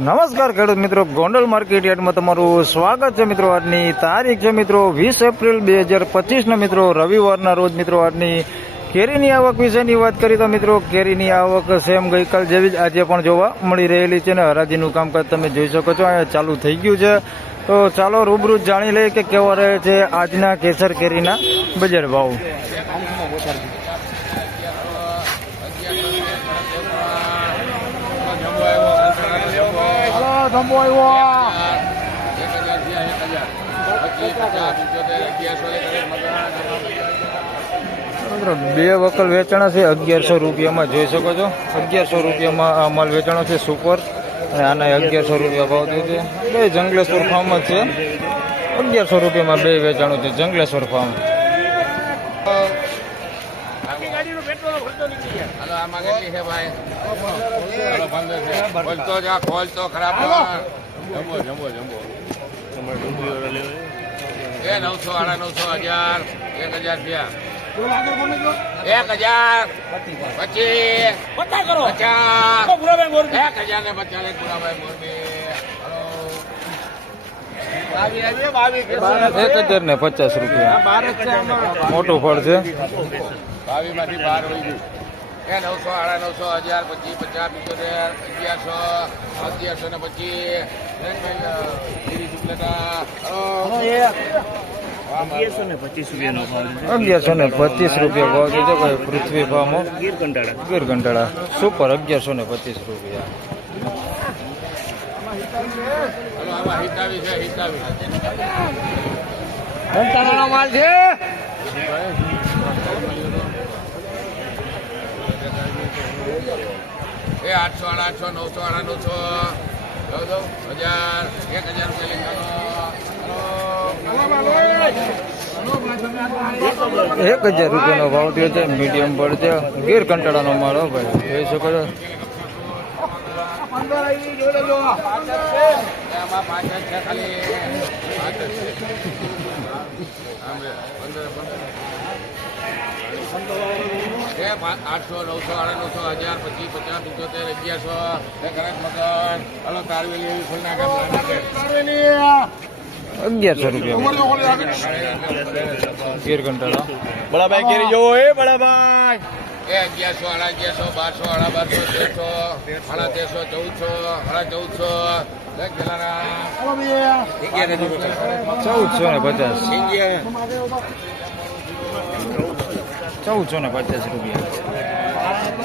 નમસ્કાર ખેડૂત મિત્રો. ગોંડલ માર્કેટ યાર્ડમાં તમારું સ્વાગત છે મિત્રો. આજની તારીખ છે મિત્રો વીસ એપ્રિલ બે હજાર પચીસના મિત્રો. રવિવારના રોજ મિત્રો આજની કેરીની આવક વિશેની વાત કરીએ તો મિત્રો, કેરીની આવક સેમ ગઈકાલ જેવી જ આજે પણ જોવા મળી રહેલી છે ને હરાજીનું કામકાજ તમે જોઈ શકો છો. અહીંયા ચાલુ થઈ ગયું છે. તો ચાલો રૂબરૂ જાણી લઈએ કે કેવા રહે છે આજના કેસર કેરીના બજાર ભાવ. ધંબો આવ્યો બે વકલ વેચાણા છે, અગિયારસો રૂપિયામાં, જોઈ શકો છો. અગિયારસો રૂપિયામાં આ માલ વેચાણો છે, સુપર. અને આના અગિયારસો રૂપિયા ભાવ થયો છે. બે જંગલેશ્વર ફાર્મ જ છે. અગિયારસો રૂપિયામાં બે વેચાણું છે, જંગલેશ્વર ફાર્મ હલો આમાં કેટલી છે ભાઈ. હલો પંદર છે. ખોલતો જા ખોલતો ખરાબ જમો જમો જમો એ નવસો આડા નવસો હજાર. એક હજાર રૂપિયા. એક હજાર. પચીસ પચાસ. કરો. પચાસ. એક હજાર ને પચાસ પુરાભાઈ મોરબી. એક હજાર ને પચાસ રૂપિયા. મોટું ફળ છે. બાવી માંથી બાર વહી ગયું. એ નવસો સાડા નવસો હજાર પચીસ પચાસ પિત્તોતેર અગિયારસો અગિયારસો ને પછી અગિયારસો ને પચીસ રૂપિયાનો અગિયારસો ને પચીસ રૂપિયા ભાવ છે. જો પૃથ્વી ભાવ ગીર કંટાળા. ગીર કંટાળા. સુપર અગિયારસો ને પચીસ રૂપિયા? હિતાવી માલ છે. એ આઠસો આઠસો નવસો આડા નવસો. ચૌદ હજાર એક હજાર એક હજાર રૂપિયાનો ભાવ થયો છે મીડિયમ પર છે. ગીર કંટાળાનો મારો ભાઈ. જોઈ શકો છો. પાંચ છે ખાલી. પાંચ છે. એ પા- આઠસો નવસો આડા નવસો હજાર પચીસ પચાસ પંચોતેર અગિયારસો. એ મકાન મગન હલો તારવેલી એવી ગામ અગિયારસો રૂપિયા. ગીર કંટાળા બળાભાઈ કેરી જોવો એ બળાભાઈ એ અગિયારસો આડા અગિયારસો બારસો આડા બારસો તેરસો આડા તેરસો ચૌદસો આડા ચૌદસો. ચૌદસો ને પચાસ. ચૌદસો ને પચાસ રૂપિયા.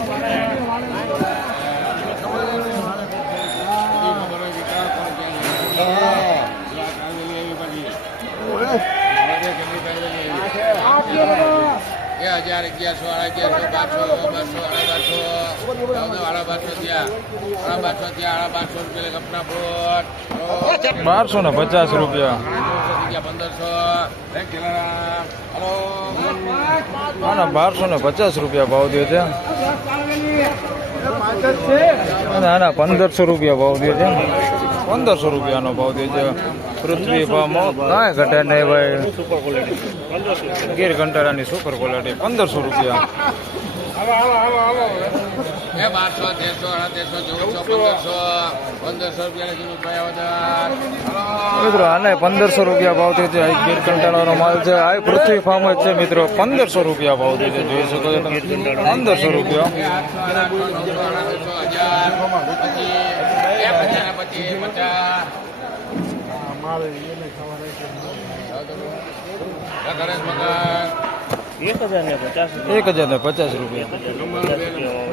હજાર અગિયારસો અગિયારસો બારસો બસો બારસો થયા આડા બારસો ત્યાં બારસો રૂપિયા કપડા પ્લોટ બારસો ને પચાસ રૂપિયા. આના બારસો ને પચાસ રૂપિયા ભાવ દે છે. ના આના પંદરસો રૂપિયા ભાવ દે છે. પંદરસો રૂપિયાનો ભાવ દે છે. પૃથ્વી ભાવમાં કાંઈ ઘટે નહીં ભાઈ. સુપર ક્વોલિટી ગીર કંટાળાની સુપર ક્વોલિટી પંદરસો રૂપિયા એ બારસો તેરસો આડા તેરસો ચૌદસો પંદરસો પંદરસો રૂપિયા લખીને ઉપાય મિત્રો આને પંદરસો રૂપિયા ભાવ થયો છે આ ગીર કંટાળાનો માલ છે આ પૃથ્વી ફાર્મ જ છે મિત્રો પંદરસો રૂપિયા ભાવ થયો છે જોઈ શકો છો તમે પંદરસો રૂપિયા એક હજાર ને પચાસ એક હજાર ને પચાસ રૂપિયા.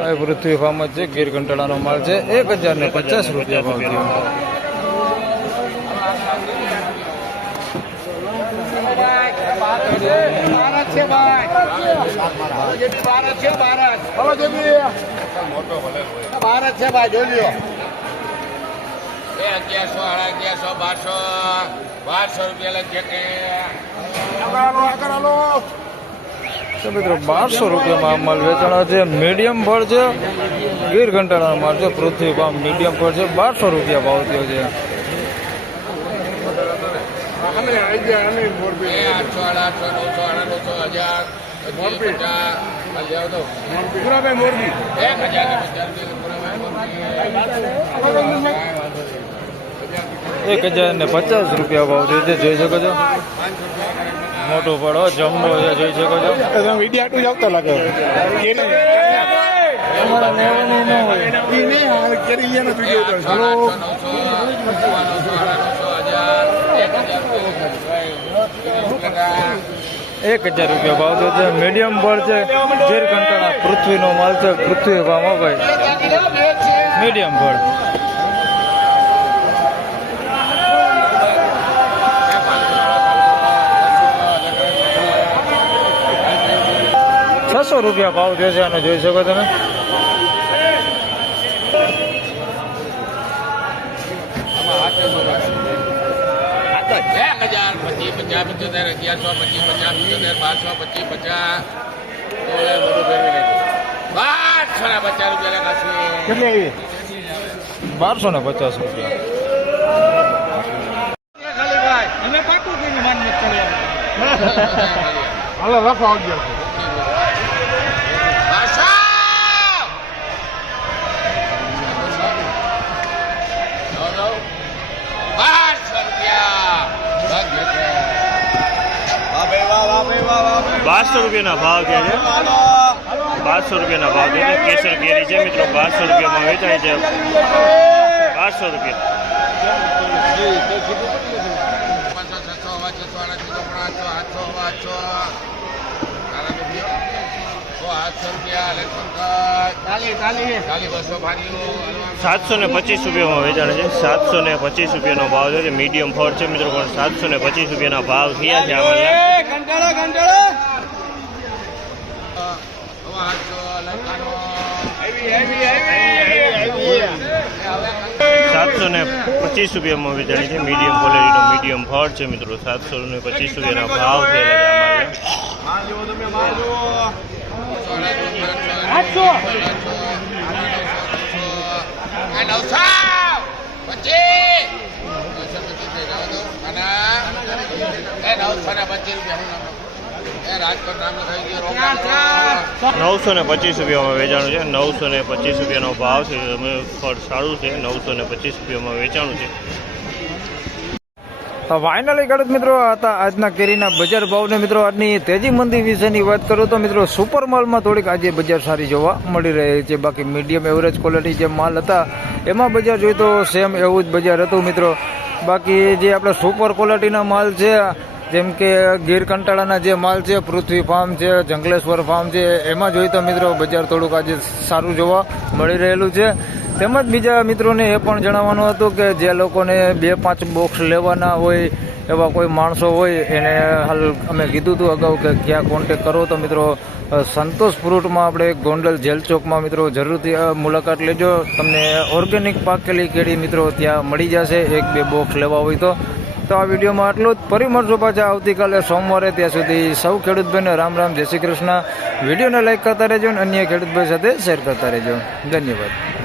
આ પૃથ્વી ફાર્મ છે ગીર કંટાળાનો માલ છે એક હજાર ને પચાસ રૂપિયા ભાવ થયો. ભારત છે ભાઈ જોઈ લ્યો એ અગિયારસો સાડા અગિયારસો બારસો બારસો રૂપિયા લખીએ કે મિત્રો, બારસો રૂપિયામાં આ માલ વેચાણા છે મીડિયમ ફળ છે, ગીર ઘંટાળાનો માલ છે, પૃથ્વી પામ મીડિયમ ફળ છે, બારસો રૂપિયા ભાવ થયો છે. એક હજાર ને પચાસ રૂપિયા ભાવ થયો છે, જોઈ શકો છો. મોટો પડો જમ્બો છે જોઈ શકો છો. વીડિયો આટલું જ આવતો લાગે. તમારે લેવાની ન હોય. નવસો નવસો નવસો હજાર એક હજાર. એક હજાર રૂપિયા ભાવ તો છે. મીડિયમ બળ છે. ઝેર કંટાળા પૃથ્વીનો માલ છે. પૃથ્વી ભાવ ભાઈ. મીડિયમ ફળ છસો રૂપિયા ભાવ થયો છે અને જોઈ શકો તમે હજાર પચીસ પચાસ પંચોતેર અગિયારસો પચીસ પચાસ પંચોતેર બારસો પચીસ પચાસ બારસો ને પચાસ રૂપિયા. લખાશે કેટલી આવી બારસો ને પચાસ રૂપિયા હાલો લખો આવજો. બારસો રૂપિયાના ભાવ છે છે બારસો રૂપિયાના ભાવ છે કેસર કેરી છે મિત્રો બારસો રૂપિયામાં વેચાય છે બારસો રૂપિયા સાતસો ને પચીસ રૂપિયામાં વેચાણ છે. સાતસો ને પચીસ રૂપિયાનો ભાવ છે. મીડિયમ ફળ છે મિત્રો પણ સાતસો ને પચીસ રૂપિયાના ભાવ થયા છે આઠસો સાતસો ને પચીસ રૂપિયામાં વેચાણી છે. મીડિયમ ક્વોલિટીનો મીડિયમ ફળ છે મિત્રો. સાતસો ને પચીસ રૂપિયાના ભાવ થયેલા છે આઠસો નવસો પચીસ નવસો પચીસ થઈ જાવ તો અને એ નવસો ને પચીસ રૂપિયા નવસો ને પચીસ રૂપિયામાં વેચાણું છે. નવસો ને પચીસ રૂપિયાનો ભાવ છે. તમે ફળ સારું છે. નવસો ને પચીસ રૂપિયામાં વેચાણું છે. ફાઇનલી ખેડૂત મિત્રો હતા આજના કેરીના બજાર ભાવને મિત્રો આજની તેજી મંદી વિશેની વાત કરું તો મિત્રો સુપર માલમાં થોડીક આજે બજાર સારી જોવા મળી રહી છે. બાકી મીડિયમ એવરેજ ક્વોલિટી જે માલ હતા એમાં બજાર જોઈએ તો સેમ એવું જ બજાર હતું મિત્રો. બાકી જે આપણે સુપર ક્વોલિટીના માલ છે જેમ કે ગીર કંટાળાના જે માલ છે, પૃથ્વી ફાર્મ છે, જંગલેશ્વર ફાર્મ છે, એમાં જોઈએ તો મિત્રો બજાર થોડુંક આજે સારું જોવા મળી રહેલું છે. તેમજ બીજા મિત્રોને એ પણ જણાવવાનું હતું કે જે લોકોને બે પાંચ બોક્સ લેવાના હોય એવા કોઈ માણસો હોય, એને હાલ અમે કીધું હતું અગાઉ કે ક્યાં કોન્ટેક કરો તો મિત્રો સંતોષ ફ્રૂટમાં આપણે ગોંડલ જેલ ચોકમાં મિત્રો જરૂરથી મુલાકાત લેજો. તમને ઓર્ગેનિક પાકેલી કેળી મિત્રો ત્યાં મળી જશે, એક બે બોક્સ લેવા હોય તો. તો આ વિડીયોમાં આટલું જ. ફરી મળશું પાછા આવતીકાલે સોમવારે ત્યાં સુધી. સૌ ખેડૂતભાઈને રામ રામ, જય શ્રી કૃષ્ણ. વિડીયોને લાઈક કરતા રહેજો અને અન્ય ખેડૂતભાઈ સાથે શેર કરતા રહેજો. ધન્યવાદ.